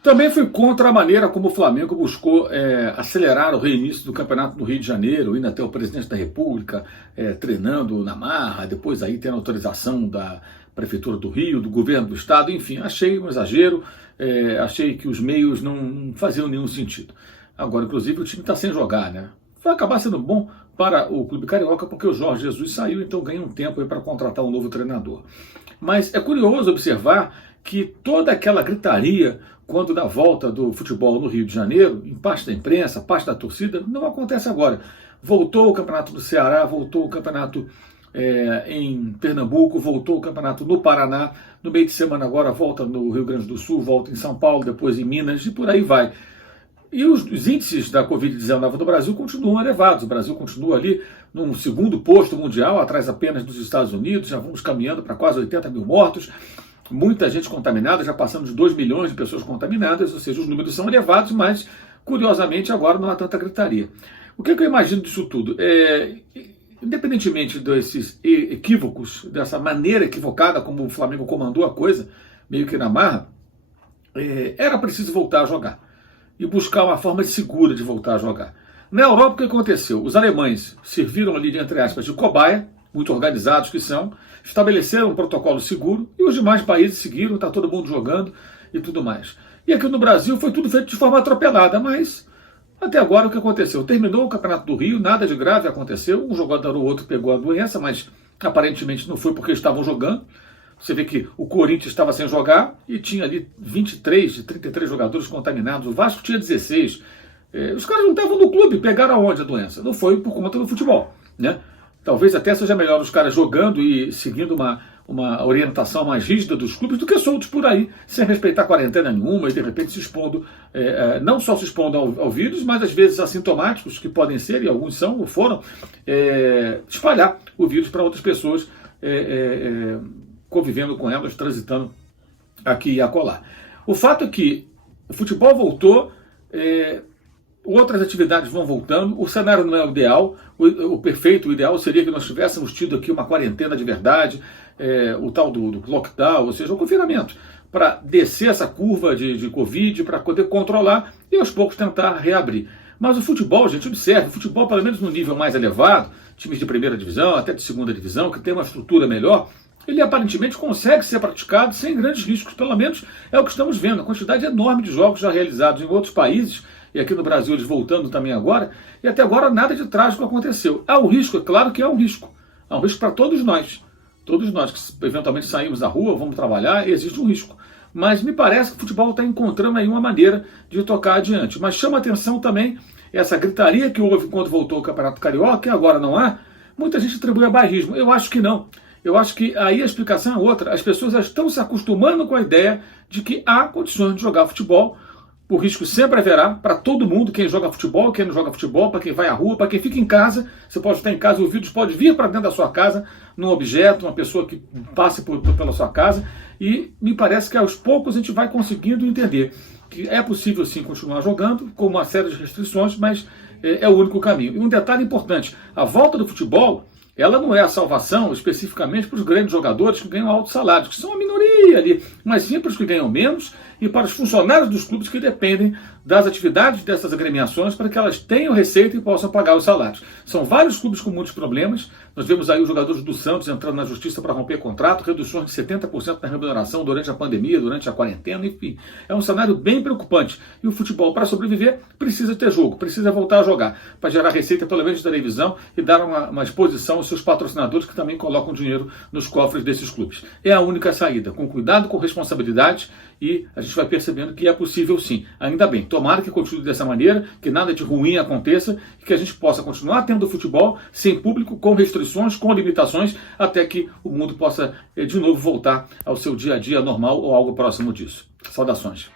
Também fui contra a maneira como o Flamengo buscou acelerar o reinício do campeonato no Rio de Janeiro, indo até o presidente da República, treinando na marra, depois aí tendo autorização da Prefeitura do Rio, do governo do Estado, enfim, achei um exagero, achei que os meios não faziam nenhum sentido. Agora, inclusive, o time está sem jogar, né? Vai acabar sendo bom para o Clube Carioca, porque o Jorge Jesus saiu, então ganha um tempo para contratar um novo treinador. Mas é curioso observar que toda aquela gritaria quando da volta do futebol no Rio de Janeiro, em parte da imprensa, parte da torcida, não acontece agora. Voltou o campeonato do Ceará, voltou o campeonato em Pernambuco, voltou o campeonato no Paraná, no meio de semana agora volta no Rio Grande do Sul, volta em São Paulo, depois em Minas e por aí vai. E os índices da Covid-19 no Brasil continuam elevados. O Brasil continua ali num segundo posto mundial, atrás apenas dos Estados Unidos, já vamos caminhando para quase 80 mil mortos. Muita gente contaminada, já passando de 2 milhões de pessoas contaminadas, ou seja, os números são elevados, mas, curiosamente, agora não há tanta gritaria. O que eu imagino disso tudo? Independentemente desses equívocos, dessa maneira equivocada como o Flamengo comandou a coisa, meio que na marra, era preciso voltar a jogar e buscar uma forma segura de voltar a jogar. Na Europa, o que aconteceu? Os alemães serviram ali, entre aspas, de cobaia, muito organizados que são, estabeleceram um protocolo seguro e os demais países seguiram, está todo mundo jogando e tudo mais. E aqui no Brasil foi tudo feito de forma atropelada, mas até agora o que aconteceu? Terminou o Campeonato do Rio, nada de grave aconteceu, um jogador ou outro pegou a doença, mas aparentemente não foi porque estavam jogando. Você vê que o Corinthians estava sem jogar e tinha ali 23 de 33 jogadores contaminados, o Vasco tinha 16. Os caras não estavam no clube, pegaram aonde a doença? Não foi por conta do futebol, né? Talvez até seja melhor os caras jogando e seguindo uma orientação mais rígida dos clubes do que soltos por aí, sem respeitar quarentena nenhuma e de repente se expondo, não só se expondo ao vírus, mas às vezes assintomáticos, que podem ser, e alguns são ou foram, espalhar o vírus para outras pessoas, convivendo com elas, transitando aqui e acolá. O fato é que o futebol voltou, outras atividades vão voltando, o cenário não é o ideal, o perfeito, o ideal seria que nós tivéssemos tido aqui uma quarentena de verdade, o tal do lockdown, ou seja, o confinamento, para descer essa curva de Covid, para poder controlar e aos poucos tentar reabrir. Mas o futebol, gente, observe, o futebol pelo menos no nível mais elevado, times de primeira divisão, até de segunda divisão, que tem uma estrutura melhor, ele aparentemente consegue ser praticado sem grandes riscos, pelo menos é o que estamos vendo, a quantidade enorme de jogos já realizados em outros países, e aqui no Brasil eles voltando também agora, e até agora nada de trágico aconteceu. Há um risco, é claro que há um risco para todos nós que eventualmente saímos da rua, vamos trabalhar, existe um risco. Mas me parece que o futebol está encontrando aí uma maneira de tocar adiante. Mas chama atenção também essa gritaria que houve quando voltou o Campeonato Carioca, e agora não há, muita gente atribui a bairrismo. Eu acho que não. Eu acho que aí a explicação é outra. As pessoas já estão se acostumando com a ideia de que há condições de jogar futebol. O risco sempre haverá para todo mundo, quem joga futebol, quem não joga futebol, para quem vai à rua, para quem fica em casa. Você pode estar em casa, o vírus pode vir para dentro da sua casa, num objeto, uma pessoa que passe pela sua casa. E me parece que aos poucos a gente vai conseguindo entender que é possível sim continuar jogando, com uma série de restrições, mas é o único caminho. E um detalhe importante, a volta do futebol, ela não é a salvação especificamente para os grandes jogadores que ganham altos salários, que são a minoria ali, mas sim para os que ganham menos e para os funcionários dos clubes que dependem das atividades dessas agremiações para que elas tenham receita e possam pagar os salários. São vários clubes com muitos problemas. Nós vemos aí os jogadores do Santos entrando na justiça para romper contrato, reduções de 70% na remuneração durante a pandemia, durante a quarentena, enfim. É um cenário bem preocupante. E o futebol, para sobreviver, precisa ter jogo, precisa voltar a jogar, para gerar receita pelo menos de televisão e dar uma exposição aos seus patrocinadores que também colocam dinheiro nos cofres desses clubes. É a única saída, com cuidado, com responsabilidade, e a gente vai percebendo que é possível sim. Ainda bem, tomara que continue dessa maneira, que nada de ruim aconteça e que a gente possa continuar tendo futebol sem público, com restrições, com limitações, até que o mundo possa de novo voltar ao seu dia a dia normal ou algo próximo disso. Saudações.